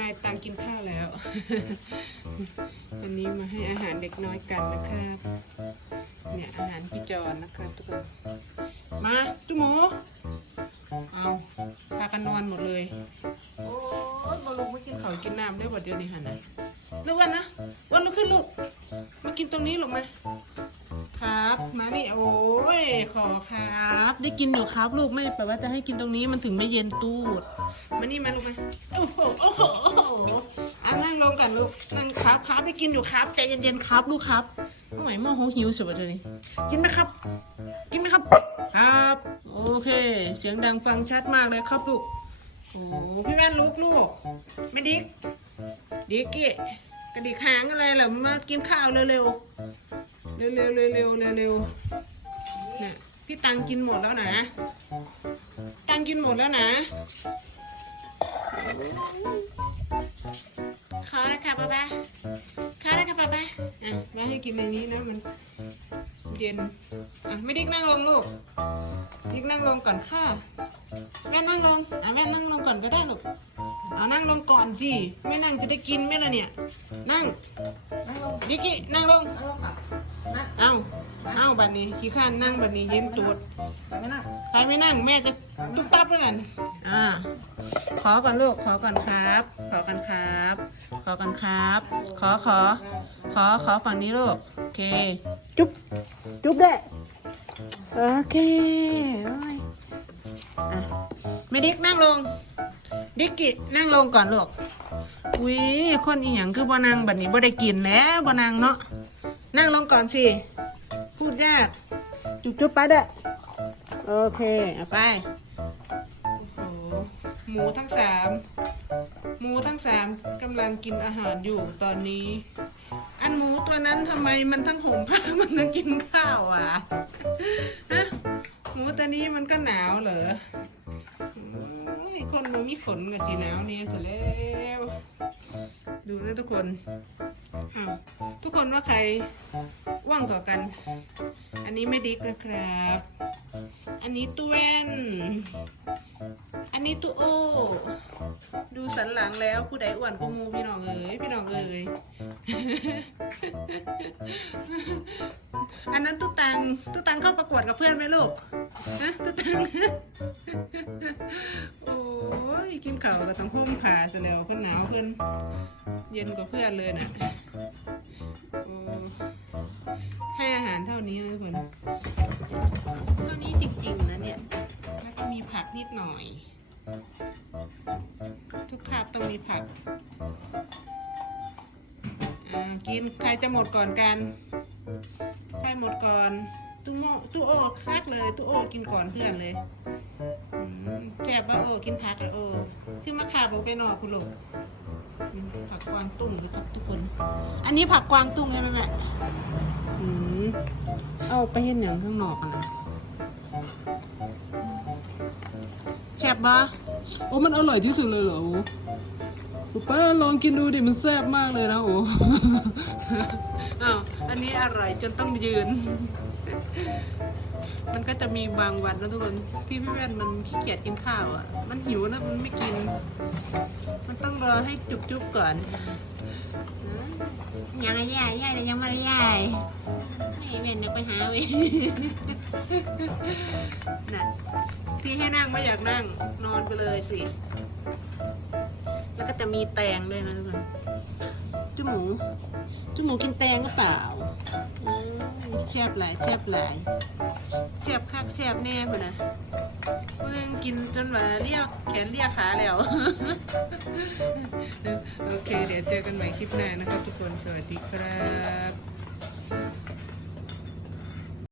นายตังกินข้าวแล้ว วันนี้มาให้อาหารเด็กน้อยกันนะครับ เนี่ยอาหารพี่จอนนะครับทุกคน มาจุหมู เอาพากันนอนหมดเลย โอ้ยบอลูกไม่กินข้าวกินน้ำได้บ่เดียวนี้ฮะนะลูกวันนะวันลุกขึ้นลูก มากินตรงนี้ลูกไหมครับ มานี่โอ้ยขอครับ ได้กินอยู่ครับ ลูกไม่แปลว่าจะให้กินตรงนี้มันถึงไม่เย็นตูด มานี่มาลูกมาโอ้โหโอ้โหโอ้โหอะนั่งลงกันลูกนั่งครับครับได้กินอยู่ครับใจเย็นๆครับลูกครับโอ้ยโมโหหิวสุดเลยกินไหมครับ กินไหมครับ ครับ โอเค เสียงดังฟังชัดมากเลยครับลูกโอ้พี่แว่นลูกลูกไม่ดิกดิกกี้กระดิกหางอะไรเหรอมากินข้าวเร็วๆเร็วๆเร็วๆเร็วๆเร็วเนี่ยพี่ตังกินหมดแล้วนะ ตังกินหมดแล้วนะ ขอนะคะป้าป้าขอนะคะป้าป้าอะมาให้กินในนี้นะมันเย็น อะไม่ดิกนั่งลงลูกดิกนั่งลงก่อนค่ะแม่นั่งลง อะแม่นั่งลงก่อนก็ได้ลูกเอานั่งลงก่อนสิไม่นั่งจะได้กินไหมล่ะเนี่ย นั่ง นั่งลงดิกกี้นั่งลงนั่งลงครับ นั่งเอ้าเอ้าบัดนี้ขี้ข้านนั่งบัดนี้เย็นตูดไปไม่นั่งใครไม่นั่งแม่จะตุ๊บตับแล้วนั่นอ่าขอก่อนลูกขอก่อนครับ ขอกันครับ ขอกันครับ ขอขอ ขอขอฝั่งนี้ลูกโอเค จุ๊บจุ๊บได้โอเคโอ้ยอะไม่ดิกนั่งลง ดิกกี้นั่งลงก่อนลูกอุ้ยคนอีหยังคือบ่นั่งบัดนี้บ่ได้กินแล้วบ่นั่งเนาะ นั่งลงก่อนสิ พูดยาก จุ๊บจุ๊บไปเด้อโอเค เอาไป โอ้โห หมูทั้งสาม หมูทั้งสามกำลังกินอาหารอยู่ตอนนี้ อันหมูตัวนั้นทำไมมันทั้งห่มผ้ามันทั้งกินข้าวอะ ฮะ หมูตัวนี้มันก็หนาวเหรอโอ้ยคนมันมีขนกับสีหนาวเนี่ยเสร็จแล้ว ดูนะทุกคน อ้าวทุกคนว่าใครว่างกว่ากัน อันนี้ไม่ดิกนะครับ อันนี้ตัวแวนอันนี้ตัวโอ ดูสันหลังแล้วผู้ใดอ้วนกูมูพี่น้องเอ๋ยพี่น้องเอ๋ย อันนั้นตุ๊ตังตุ๊ตังเข้าประกวดกับเพื่อนไหมลูกฮะตุ๊ตังโอ้ยกินข้าวกับทั้งพุ่มผ่าซะแล้วเพื่อนหนาวเพื่อนเย็นกว่าเพื่อนเลยน่ะโอ้ให้อาหารเท่านี้นะทุกคนเท่านี้จริงๆนะเนี่ยแล้วก็มีผักนิดหน่อย ทุกคาบต้องมีผักอ่ากินใครจะหมดก่อนกันใคร หมดก่อนตู้โมตู้โอคักเลยตู้โอกินก่อนเพื่อนเลยอืมแซ่บว่าโอกินผักเลยโอคือมะขามบอกไปหนอคุณลูกอืมผักกวางตุ้งเลยครับทุกคน อันนี้ผักกวางตุ้งใช่ไหมแม่อืมเอาไปเห็นอย่างข้างนอกอะนะแซ่บบ่โอ้มันอร่อยที่สุดเลยเหรอ โอ้โอ้ป้าลองกินดูดิมันแซ่บมากเลยนะโอ้อ้าวอันนี้อร่อยจนต้องยืน มันก็จะมีบางวันนะทุกคนที่พี่แว่นมันขี้เกียจกินข้าวอะ มันหิวนะมันไม่กิน มันต้องรอให้จุบๆก่อนยังไงย่ายย่ายแต่ยังไม่ได้ย่ายให้เว้นเดี๋ยวไปหาเว้นน่ะที่ให้นั่งไม่อยากนั่งนอนไปเลยสิแล้วก็ จะมีแตงด้วยนะทุกคนจุหมูจุหมูกินแตงก็เปล่าอืมแซ่บหลายแซ่บหลายแซ่บคักแซ่บแน่พุ่นนะเมื่อกินจนว่าเรียกแขนเรียกขาแล้ว โอเค เดี๋ยวเจอกันใหม่คลิปหน้านะครับทุกคน สวัสดีครับ